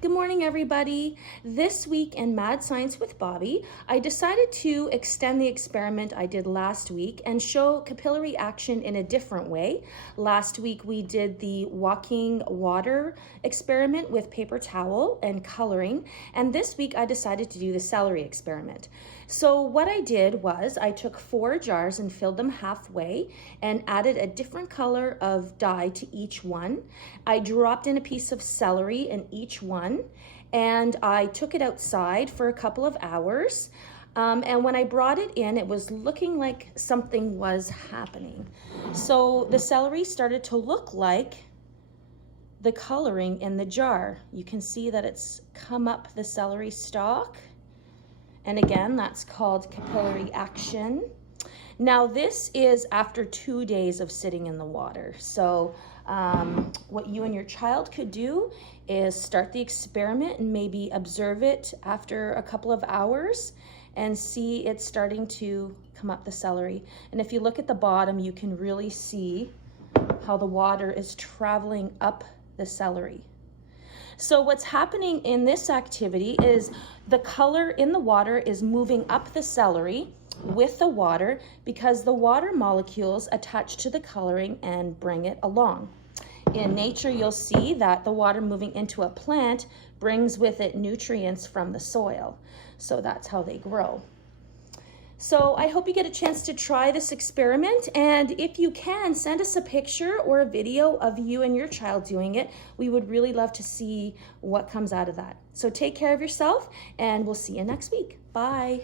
Good morning, everybody. This week in Mad Science with Bobby, I decided to extend the experiment I did last week and show capillary action in a different way. Last week we did the walking water experiment with paper towel and coloring, and this week I decided to do the celery experiment. So what I did was I took 4 jars and filled them halfway and added a different color of dye to each one. I dropped in a piece of celery in each one, and I took it outside for a couple of hours. And when I brought it in, it was looking like something was happening. So the celery started to look like the coloring in the jar. You can see that it's come up the celery stalk. And again, that's called capillary action. Now this is after 2 days of sitting in the water. So what you and your child could do is start the experiment and maybe observe it after a couple of hours and see it starting to come up the celery. And if you look at the bottom, you can really see how the water is traveling up the celery. So what's happening in this activity is the color in the water is moving up the celery with the water because the water molecules attach to the coloring and bring it along. In nature, you'll see that the water moving into a plant brings with it nutrients from the soil. So that's how they grow. So I hope you get a chance to try this experiment, and if you can, send us a picture or a video of you and your child doing it. We would really love to see what comes out of that. So take care of yourself, and we'll see you next week. Bye.